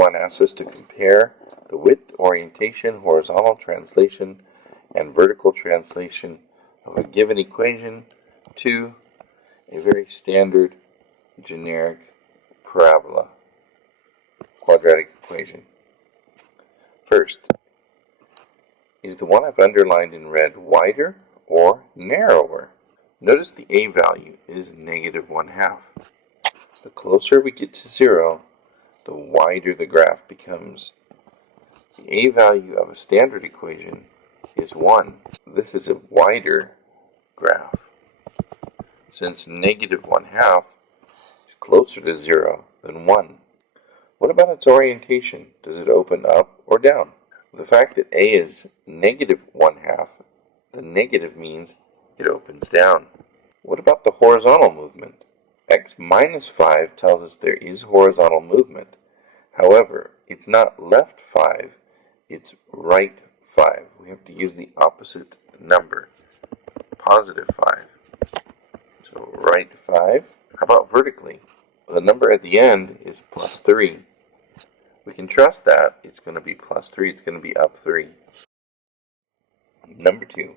1 asks us to compare the width, orientation, horizontal translation, and vertical translation of a given equation to a very standard generic parabola quadratic equation. First, is the one I've underlined in red wider or narrower? Notice the a value is -1/2. The closer we get to 0, the wider the graph becomes. The a value of a standard equation is 1. This is a wider graph, since -1/2 is closer to 0 than 1. What about its orientation? Does it open up or down? The fact that a is -1/2, the negative means it opens down. What about the horizontal movement? X minus 5 tells us there is horizontal movement. However, it's not left 5, it's right 5. We have to use the opposite number, positive 5. So right 5. How about vertically? The number at the end is +3. We can trust that it's going to be +3, it's going to be up 3. Number 2.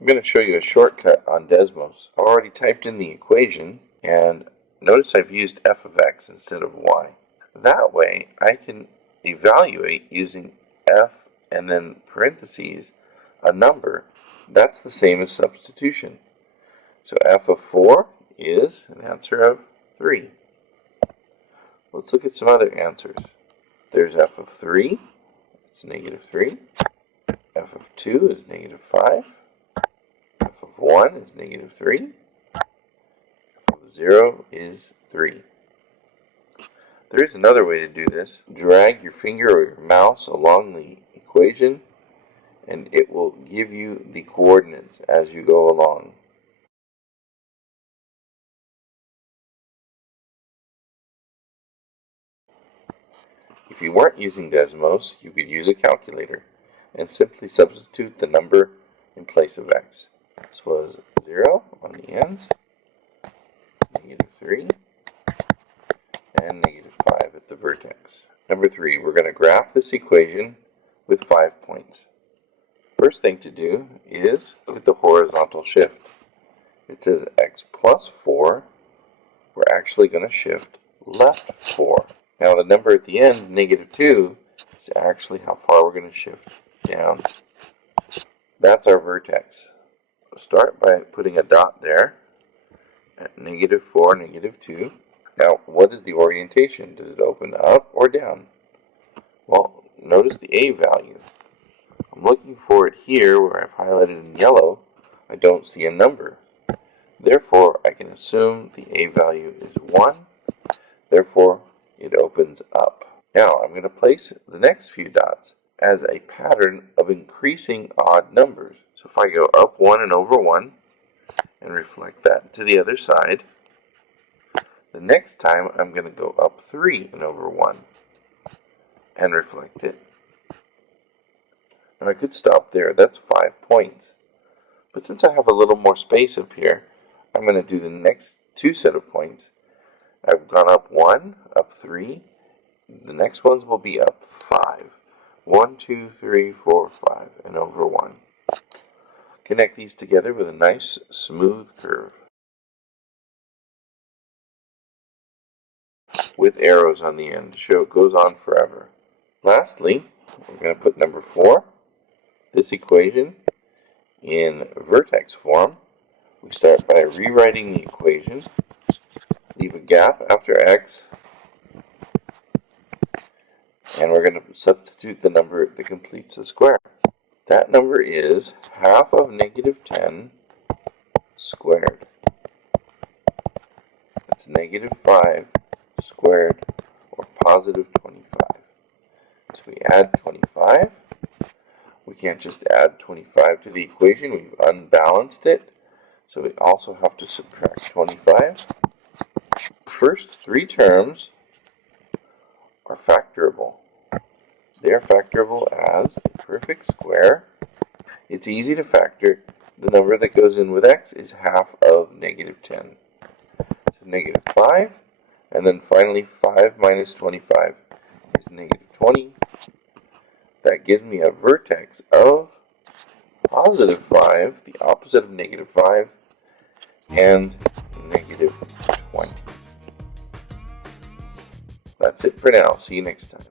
I'm going to show you a shortcut on Desmos. I've already typed in the equation, and notice I've used f of x instead of y. That way, I can evaluate using f and then parentheses a number. That's the same as substitution. So f of 4 is an answer of 3. Let's look at some other answers. There's f of 3, it's -3. f of 2 is -5. f of 1 is -3. f of 0 is 3. There is another way to do this. Drag your finger or your mouse along the equation, and it will give you the coordinates as you go along. If you weren't using Desmos, you could use a calculator and simply substitute the number in place of x. This was 0 on the ends, -3, and -5 at the vertex. Number 3, we're going to graph this equation with 5 points. First thing to do is look at the horizontal shift. It says x plus 4. We're actually going to shift left 4. Now the number at the end, -2, is actually how far we're going to shift down. That's our vertex. We'll start by putting a dot there at -4, -2. Now, what is the orientation? Does it open up or down? Well, notice the a value. I'm looking for it here where I've highlighted in yellow. I don't see a number. Therefore, I can assume the a value is 1. Therefore, it opens up. Now, I'm going to place the next few dots as a pattern of increasing odd numbers. So if I go up 1 and over 1 and reflect that to the other side, the next time I'm going to go up 3 and over 1 and reflect it. Now I could stop there. That's 5 points. But since I have a little more space up here, I'm going to do the next 2 set of points. I've gone up 1, up 3. The next ones will be up 5. 1, 2, 3, 4, 5, and over 1. Connect these together with a nice smooth curve with arrows on the end to show it goes on forever. Lastly, we're going to put number 4, this equation, in vertex form. We start by rewriting the equation, leave a gap after x, and we're going to substitute the number that completes the square. That number is half of -10 squared. That's -5 squared, or positive 25. So we add 25. We can't just add 25 to the equation. We've unbalanced it. So we also have to subtract 25. First 3 terms are factorable. They are factorable as a perfect square. It's easy to factor. The number that goes in with x is half of -10. So -5, and then finally 5 minus 25 to negative 20. That gives me a vertex of positive 5, the opposite of negative 5, and negative 20. That's it for now. See you next time.